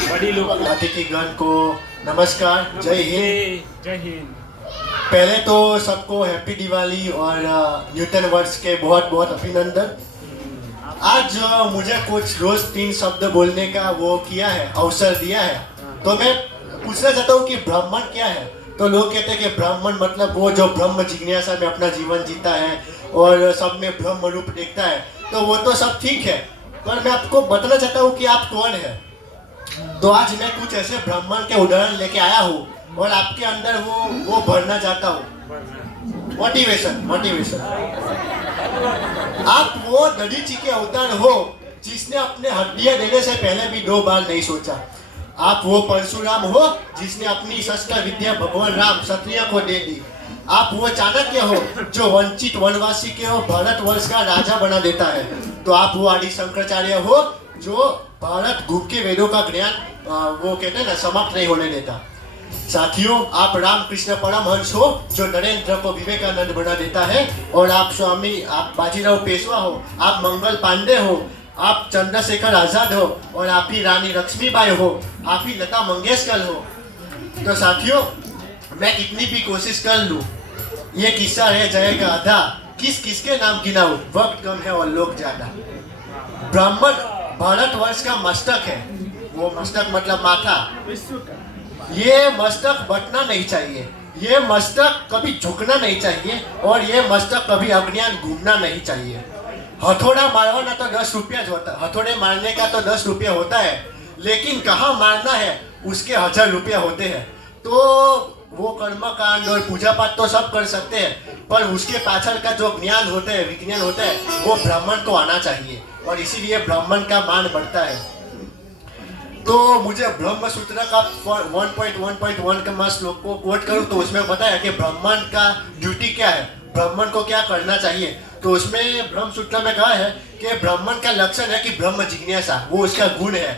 वडीलों अतिथिगण को नमस्कार, जय हिंद। जय हिंद। पहले तो सबको हैप्पी दिवाली और न्यूटन वर्ष के बहुत बहुत अभिनंदन। आज मुझे कुछ रोज 3 शब्द बोलने का वो किया है, अवसर दिया है, तो मैं पूछना चाहता हूँ कि ब्राह्मण क्या है। तो लोग कहते हैं कि ब्राह्मण मतलब वो जो ब्रह्म जिज्ञासा में अपना जीवन जीता है और सब में ब्रह्म रूप देखता है, तो वो तो सब ठीक है, पर मैं आपको बताना चाहता हूँ कि आप कौन है। तो आज मैं कुछ ऐसे ब्राह्मण के उदाहरण लेके आया हूँ और आपके अंदर वो भरना चाहता हूँ। मोटिवेशन। आप वो दधीची के अवतार हो जिसने अपने हड्डियां देने से पहले भी 2 बार नहीं सोचा। आप वो परशुराम हो जिसने अपनी शस्त्र विद्या भगवान राम क्षत्रिय को दे दी। आप वो चाणक्य हो जो वंचित वनवासी के हो भारत वर्ष का राजा बना देता है। तो आप वो आदि शंकराचार्य हो जो भारत गुप्त के वेदों का ज्ञान वो कहते हैं ना समाप्त नहीं होने देता। साथियों, आप रामकृष्ण परमहंस हो जो नरेंद्र को विवेकानंद बना देता है। और आप बाजीराव पेशवा हो, आप मंगल पांडे हो, आप चंद्रशेखर आजाद हो और आप ही रानी लक्ष्मीबाई हो, आप ही लता मंगेशकर हो। तो साथियों, मैं कितनी भी कोशिश कर लूं, ये किस्सा रह जाएगा आधा। किसके नाम गिनाऊं, वक्त कम है और लोग ज्यादा। ब्राह्मण भारतवर्ष का मस्तक है। वो मस्तक मतलब माथा। ये मस्तक बटना नहीं चाहिए, ये मस्तक कभी झुकना नहीं चाहिए और ये मस्तक कभी अज्ञान घूमना नहीं चाहिए। हथौड़ा मारना तो 10 रुपया होता है, हथौड़े मारने का तो 10 रुपया होता है, लेकिन कहाँ मारना है उसके 1000 रुपया होते हैं। तो वो कर्म कांड और पूजा पाठ तो सब कर सकते हैं, पर उसके पाछड़ का जो ज्ञान होता है, विज्ञान होता है, वो ब्राह्मण को आना चाहिए और इसीलिए ब्राह्मण का मान बढ़ता है। तो मुझे ब्रह्म सूत्र का 1.1.1 का मैं श्लोक को कोट करूं तो उसमें बताया कि ब्राह्मण का ड्यूटी क्या है, ब्राह्मण को क्या करना चाहिए। तो उसमें ब्रह्म सूत्र में कहा है कि ब्राह्मण का लक्षण है कि ब्रह्म जिज्ञासा, वो उसका गुण है।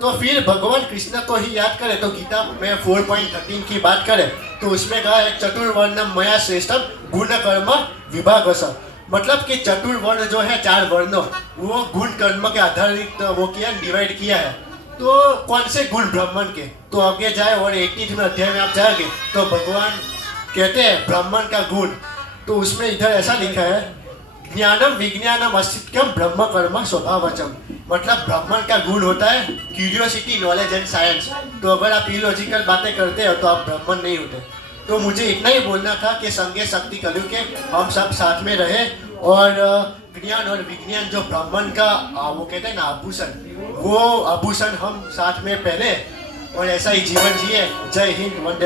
तो फिर भगवान कृष्ण को ही याद करें तो गीता में 4.13 की बात करें तो उसमें कहा है चतुर्वर्णम मया श्रेष्ठम गुण कर्म विभागसम। मतलब कि चतुर्वर्ण जो है 4 वर्णों, वो गुण कर्म के आधारित वो किया, डिवाइड किया है। तो कौन से गुण ब्राह्मण के, तो आगे जाए और 18वें अध्याय में आप जाओगे तो भगवान कहते हैं ब्राह्मण का गुण। तो उसमें इधर ऐसा लिखा है ज्ञानम विज्ञानम अस्तित्वम ब्रह्म कर्म स्वभावचम। मतलब ब्राह्मण का गुण होता है क्यूरियोसिटी, नॉलेज एंड साइंस। तो अगर आप इलॉजिकल बातें करते हो तो आप ब्राह्मण नहीं होते। तो मुझे इतना ही बोलना था कि संगे शक्ति कलु के हम सब साथ में रहे और ज्ञान और विज्ञान जो ब्राह्मण का वो कहते हैं ना आभूषण, वो आभूषण हम साथ में पहने और ऐसा ही जीवन जिए। जय हिंद, वंदे